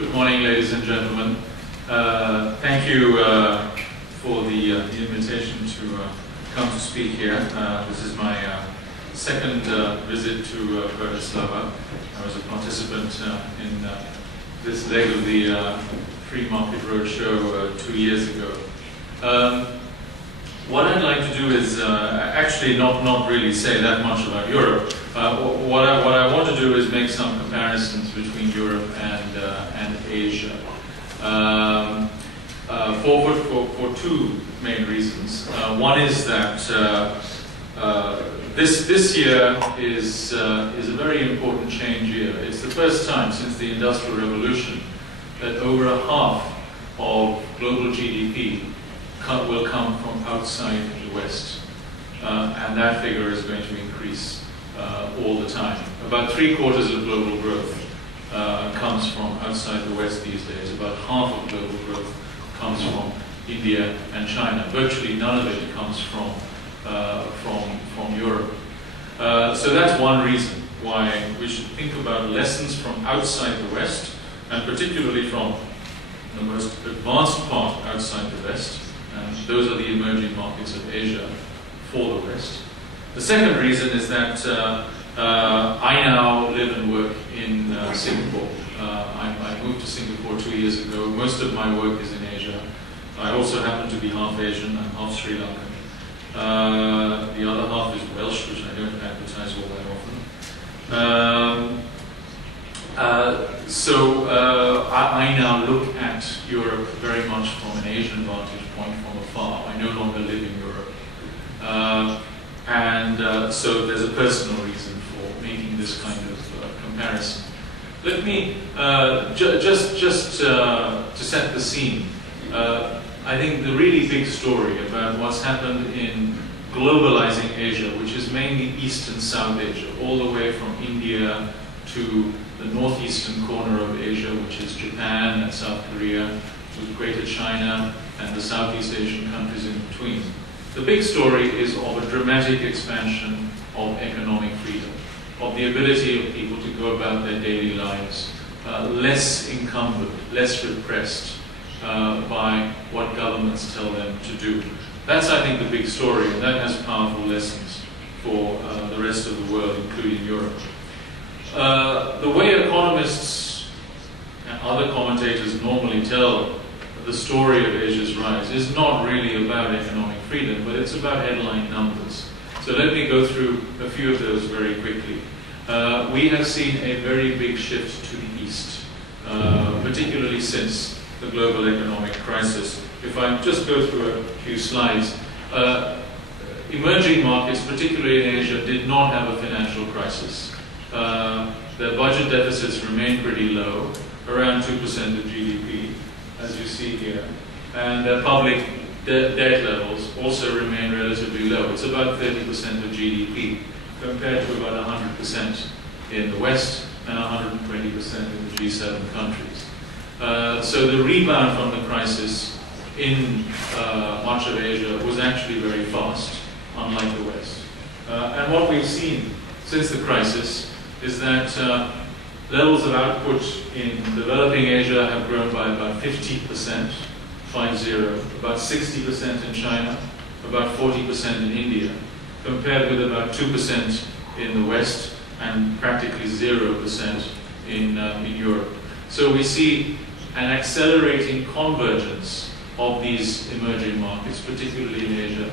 Good morning, ladies and gentlemen. Thank you for the invitation to come to speak here. This is my second visit to Bratislava. I was a participant in this leg of the Free Market Roadshow 2 years ago. What I'd like to do is actually not really say that much about Europe. What I want to do is make some comparisons between Europe and Asia for two main reasons. One is that this year is a very important change year. It's the first time since the Industrial Revolution that over a half of global GDP will come from outside the West, and that figure is going to increase all the time. About 3/4 of global growth comes from outside the West these days. About half of global growth comes from India and China. Virtually none of it comes from Europe. So that's one reason why we should think about lessons from outside the West, and particularly from the most advanced part outside the West. And those are the emerging markets of Asia for the West. The second reason is that I now live and work in Singapore. I moved to Singapore 2 years ago. Most of my work is in Asia. I also happen to be half Asian and half Sri Lankan. The other half is Welsh, which I don't advertise all that often. So I now look at Europe very much from an Asian vantage point from afar. I no longer live in Europe. So there's a personal reason for making this kind of comparison. Let me, just to set the scene, I think the really big story about what's happened in globalizing Asia, which is mainly East and South Asia, all the way from India to the northeastern corner of Asia, which is Japan and South Korea, to Greater China and the Southeast Asian countries in between. The big story is of a dramatic expansion of economic freedom, of the ability of people to go about their daily lives, less encumbered, less repressed by what governments tell them to do. That's, I think, the big story, and that has powerful lessons for the rest of the world, including Europe. The way economists and other commentators normally tell the story of Asia's rise is not really about economic freedom, but it's about headline numbers. So let me go through a few of those very quickly. We have seen a very big shift to the east, particularly since the global economic crisis. If I just go through a few slides, emerging markets, particularly in Asia, did not have a financial crisis. Their budget deficits remain pretty low, around 2% of GDP, as you see here. And their public debt levels also remain relatively low. It's about 30% of GDP, compared to about 100% in the West and 120% in the G7 countries. So the rebound from the crisis in much of Asia was actually very fast, unlike the West. And what we've seen since the crisis is that levels of output in developing Asia have grown by about 50%, 50, about 60% in China, about 40% in India, compared with about 2% in the West and practically 0% in Europe. So we see an accelerating convergence of these emerging markets, particularly in Asia,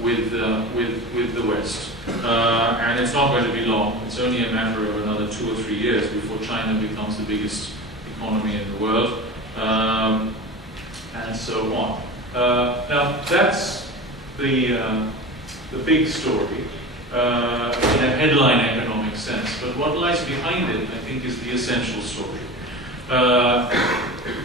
with the West. And it's not going to be long. It's only a matter of another 2 or 3 years before China becomes the biggest economy in the world, and so on. Now, that's the big story in a headline economic sense. But what lies behind it, I think, is the essential story.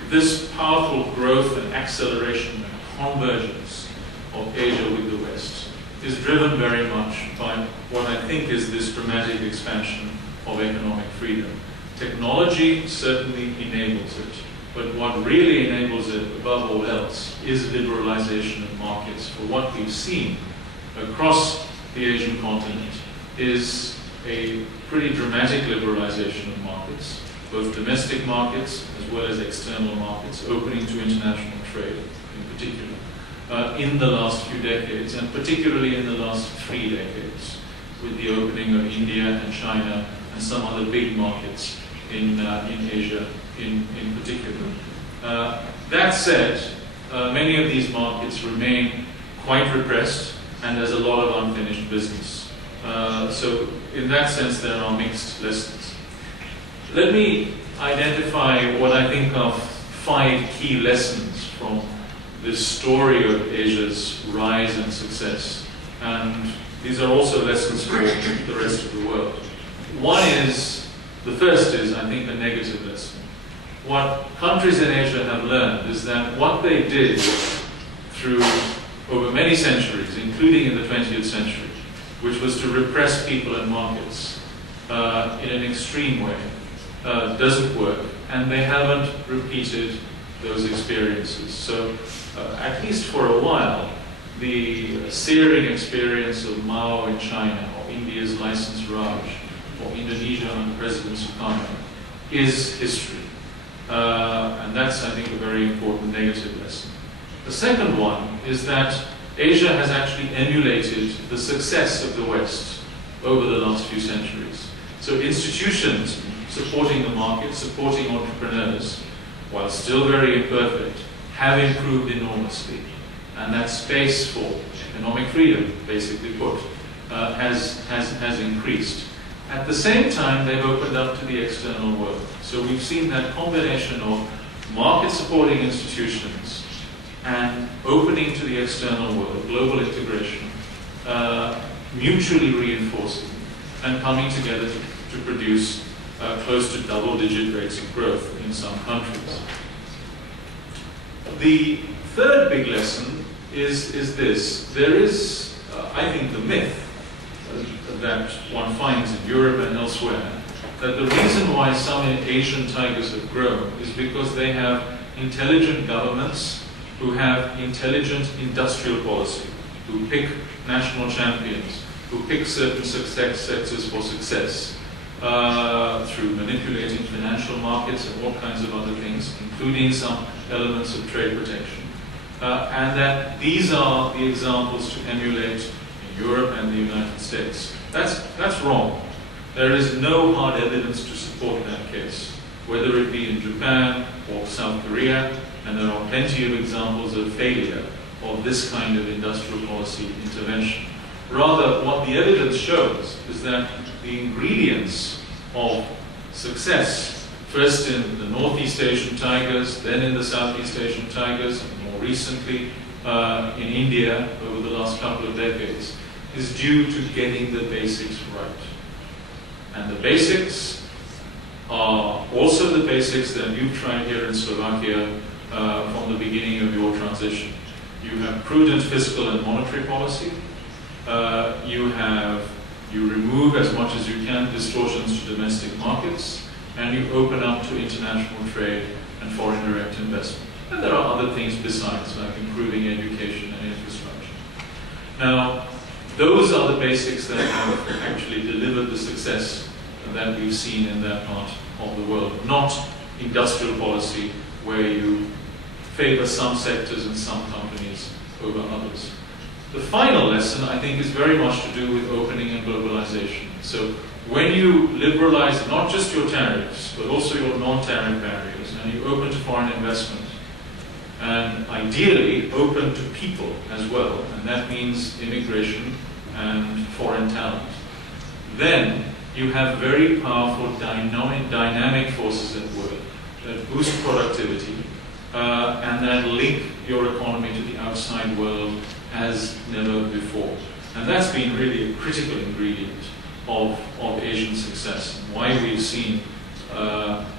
This powerful growth and acceleration and convergence of Asia with the West is driven very much by what I think is this dramatic expansion of economic freedom. Technology certainly enables it, but what really enables it above all else is liberalization of markets. For what we've seen across the Asian continent is a pretty dramatic liberalization of markets. both domestic markets as well as external markets, opening to international trade in particular, in the last few decades, and particularly in the last 3 decades, with the opening of India and China and some other big markets in Asia in particular. That said, many of these markets remain quite repressed, and there's a lot of unfinished business. So in that sense, there are mixed lessons. Let me identify what I think are 5 key lessons from this story of Asia's rise and success. And these are also lessons for the rest of the world. The first is, I think, a negative lesson. What countries in Asia have learned is that what they did through over many centuries, including in the 20th century, which was to repress people and markets in an extreme way, doesn't work, and they haven't repeated those experiences. So, at least for a while, the searing experience of Mao in China, or India's licensed Raj, or Indonesia under President Sukarno, is history. And that's, I think, a very important negative lesson. The second one is that Asia has actually emulated the success of the West over the last few centuries. So institutions supporting the market, supporting entrepreneurs, while still very imperfect, have improved enormously. And that space for economic freedom, basically put, has increased. At the same time, they've opened up to the external world. So we've seen that combination of market-supporting institutions and opening to the external world, global integration, mutually reinforcing and coming together to produce close to double-digit rates of growth in some countries. The third big lesson is this. There is, I think, the myth that one finds in Europe and elsewhere, that the reason why some Asian tigers have grown is because they have intelligent governments who have intelligent industrial policy, who pick national champions, who pick certain success sectors for success through manipulating financial markets and all kinds of other things, including some elements of trade protection. And that these are the examples to emulate in Europe and the United States. That's wrong. There is no hard evidence to support that case, whether it be in Japan or South Korea, and there are plenty of examples of failure of this kind of industrial policy intervention. Rather, what the evidence shows is that the ingredients of success, first in the Northeast Asian tigers, then in the Southeast Asian tigers, and more recently in India over the last couple of decades, is due to getting the basics right. And the basics are also the basics that you've tried here in Slovakia from the beginning of your transition. You have prudent fiscal and monetary policy. You remove as much as you can distortions to domestic markets, and you open up to international trade and foreign direct investment. And there are other things besides, like improving education and infrastructure. Now, those are the basics that have actually delivered the success that we've seen in that part of the world, not industrial policy where you favor some sectors and some companies over others. The final lesson, I think, is very much to do with opening and globalization. So when you liberalize not just your tariffs, but also your non-tariff barriers, and you open to foreign investment, and ideally open to people as well, and that means immigration and foreign talent, then you have very powerful dynamic forces at work that boost productivity and that link your economy to the outside world as never before. And that's been really a critical ingredient of Asian success, and why we've seen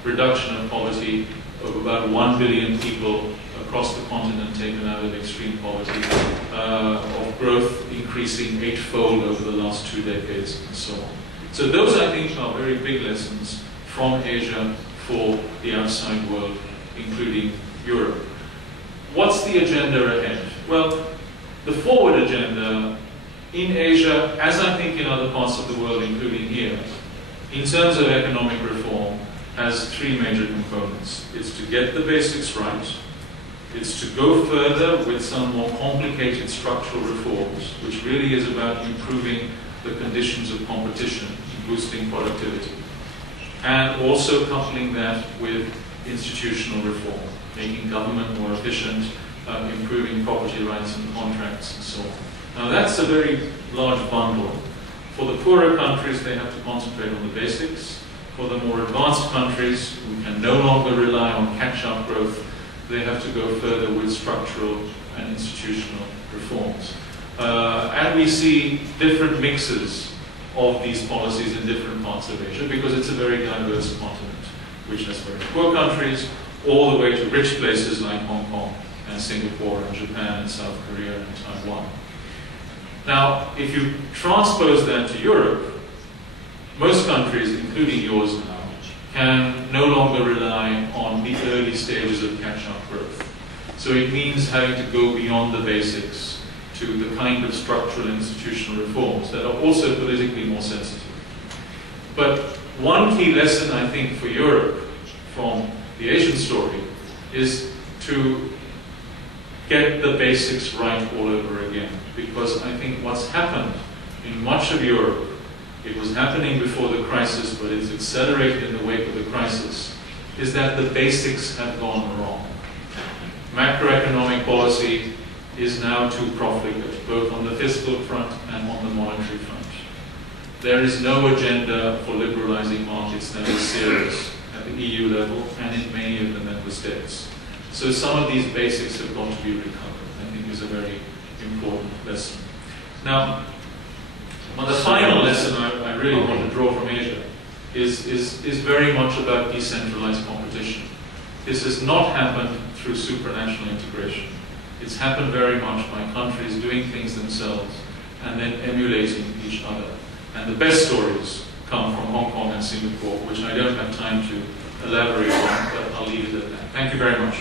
reduction of poverty of about 1 billion people across the continent taken out of extreme poverty, of growth increasing 8-fold over the last 2 decades, and so on. So those, I think, are very big lessons from Asia for the outside world, including Europe. What's the agenda ahead? Well, the forward agenda in Asia, as I think in other parts of the world, including here, in terms of economic reform, has three major components. It's to get the basics right, it's to go further with some more complicated structural reforms, which really is about improving the conditions of competition, boosting productivity, and also coupling that with institutional reform, making government more efficient, improving property rights and contracts and so on. Now that's a very large bundle. For the poorer countries, they have to concentrate on the basics. For the more advanced countries, who can no longer rely on catch-up growth, they have to go further with structural and institutional reforms. And we see different mixes of these policies in different parts of Asia, because it's a very diverse continent, which has very poor countries, all the way to rich places like Hong Kong and Singapore and Japan and South Korea and Taiwan. Now, if you transpose that to Europe, most countries, including yours now, can no longer rely on the early stages of catch-up growth. So it means having to go beyond the basics to the kind of structural and institutional reforms that are also politically more sensitive. But one key lesson, I think, for Europe from the Asian story is to get the basics right all over again. Because I think what's happened in much of Europe, it was happening before the crisis, but it's accelerated in the wake of the crisis, is that the basics have gone wrong. Macroeconomic policy is now too profligate, both on the fiscal front and on the monetary front. There is no agenda for liberalizing markets that is serious at the EU level and in many of the member states. So some of these basics have got to be recovered, I think is a very important lesson. Now, the final lesson I really want to draw from Asia is very much about decentralized competition. This has not happened through supranational integration. It's happened very much by countries doing things themselves and then emulating each other. And the best stories come from Hong Kong and Singapore, which I don't have time to elaborate on, but I'll leave it at that. Thank you very much.